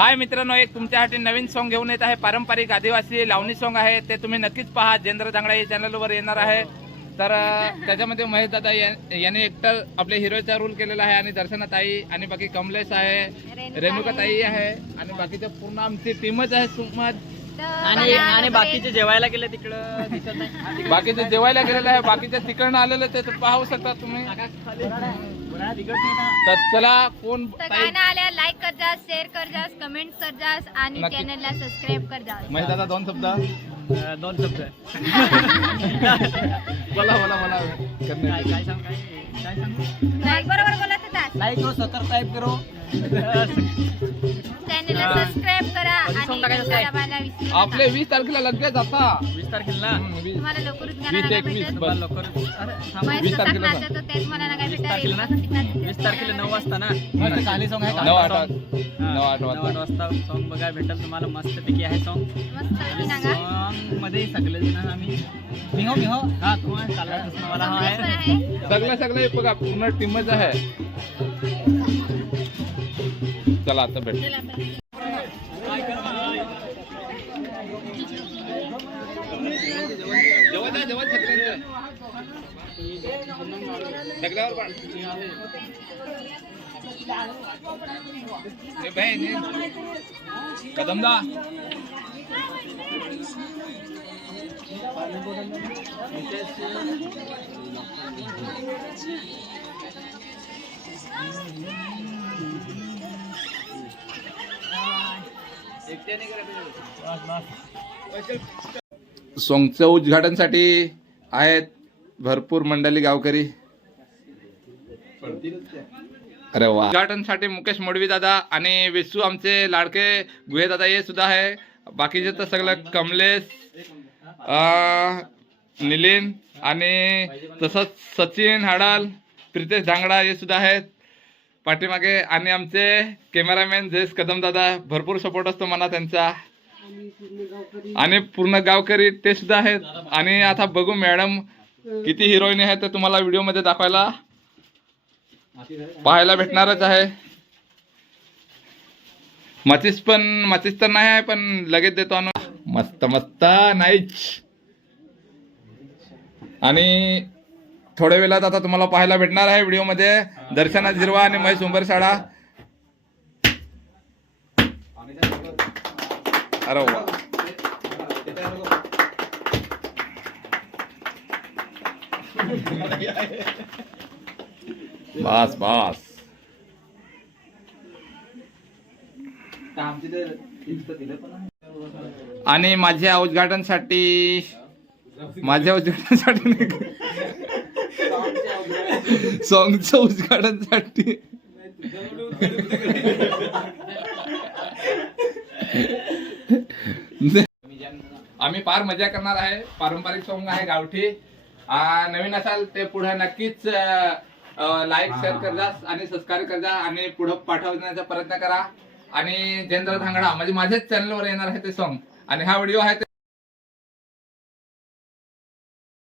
हाय मित्रांनो एक तुमच्यासाठी नवीन सॉन्ग घेऊन येत आहे. पारंपरिक आदिवासी लावणी सॉन्ग आहे. ते तुम्ही नक्कीच पहा. जेंद्र दांगडा या चॅनलवर येणार आहे. तर त्याच्यामध्ये महेश दादा यांनी एकटर आपल्या हिरोचा रोल केलेला आहे आणि दर्शना ताई आणि बाकी कमलेश आहे. रेणुका ताई आहे. आणि बाकीच्या पूर्ण आमची टीमच आहे सुमत आणि आणि बाकीचे जेवायला गेले तिकडं दिसत नाही. बाकीचे जेवायला गेलेलं आहे. बाकीच्या तिकडनं आलेलं ते तर पाहू शकता तुम्ही. तर चला कोण तर गाणं आल्या लाईक कर जास शेअर कर जास कमेंट कर जास आणि नक्की. चॅनलला सबस्क्राईब कर जास महेश दादा दोन शब्द. अं, दोन शब्द. बोला बोला बोला. काय काय सांग काय काय सांगू? लाईक बरोबर बोलत होतास लाईक करो सबस्क्राईब करो. चॅनलला हा. सबस्क्राईब करा कधी आणि song टाकायचं घंटा काय? दाबायला विसरू नका. आपले वीस तारखेला लगेच आता. वीस तारखेला ना? हम्म, वीस. तुम्हाला लवकरच गाणं वीस एकवीस भेटत बस. लवकर अरे थांब. महेश वीस तारखेला. नाचतो वीस तारखेला ना? वीस तारखेला नऊ वाजता ना? मस्त song आहे. नऊ आठ song. वाजता. हा, नऊ आठ नऊ आठ वाजता सॉन्ग बघायला भेटेल तुम्हाला. मस्तपैकी आहे सॉन्ग मस्त पैकी सांगा सॉन्गमध्ये सगळे जण आम्ही मिहो मिहो. हा चालला मला हा कमलेश पण आहे. आहे? सगळं सगळं हे बघा पूर्ण टीमच आहे. चला आता भेट. चला आपण. जेवण आहे, जेवण सगळ्यांचं. सगळ्यावर पाड. सोंगचं उद्घाटनसाठी आहेत भरपूर मंडळी गावकरी. अरे वा. उद्घाटनसाठी मुकेश मोडवी दादा आणि विसू आमचे लाडके गुहे दादा हे सुद्धा आहे. बाकीचे तर सगळं कमलेश निलीन आणि तसंच सचिन हाडाल प्रितेश धांगडा हे सुद्धा आहेत. पाठीमागे आणि आमचे कॅमेरामॅन जयेश कदम दादा भरपूर सपोर्ट असतो मला त्यांचा. आणि पूर्ण गावकरी ते सुद्धा आहेत. आणि आता बघू मॅडम किती हिरोईन आहे ते तुम्हाला व्हिडिओमध्ये दाखवायला. पाहायला भेटणारच आहे. माचीस पण माचीस तर नाही आहे पण लगेच देतो मस्त मस्त नाईच. आणि थोड्या वेळात आता तुम्हाला पाहायला भेटणार आहे व्हिडिओमध्ये दर्शना झिरवा आणि महेश उंबर अरे वा बस बस आणि माझ्या उद्घाटनसाठी माझ्या उद्घाटनासाठी सॉंगचं उद्घाटनसाठी आम्ही फार मजा करणार आहे. पारंपरिक सॉंग आहे गावठी. नवीन असाल ते पुढे नक्कीच लाईक शेअर कर जा आणि सबस्क्राईब कर जा आणि पुढे पाठवण्याचा प्रयत्न करा. आणि जेंद्र धांगडा म्हणजे माझ्याच चॅनलवर येणार आहे ते सॉंग आणि हा व्हिडिओ आहे